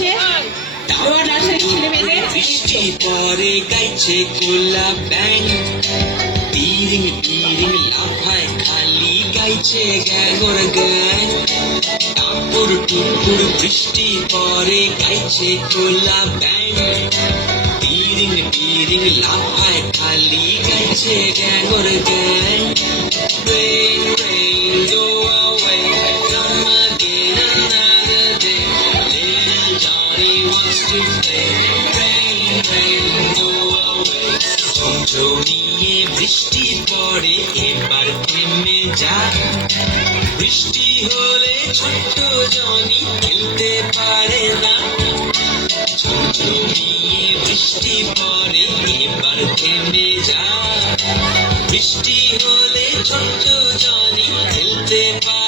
হচ্ছে রোড নার্সারির ছেলে মেয়েদের বৃষ্টি পরে গাইছে গোলাপ ব্যাং টিরিং টিরিং লাফায় খালি গাইছে গ্যাগর গ্যাং টাপুর টুপুর বৃষ্টি পরে গাইছে গোলাপ ব্যাং টিরিং টিরিং লাফায় খালি গাইছে গ্যাগর gang Rain, rain, go away, come again another day. Little Johnny wants to play. Rain, rain, go away. ঝমঝমিয়ে বৃষ্টি পড়ে এবার থেমে যা বৃষ্টি হলে ছোট্ট জনি খেলতে পারে না ঝমঝমিয়ে বৃষ্টি পড়ে এবার থেমে যা বৃষ্টি হলে ছোট্ট জনি খেলতে পারে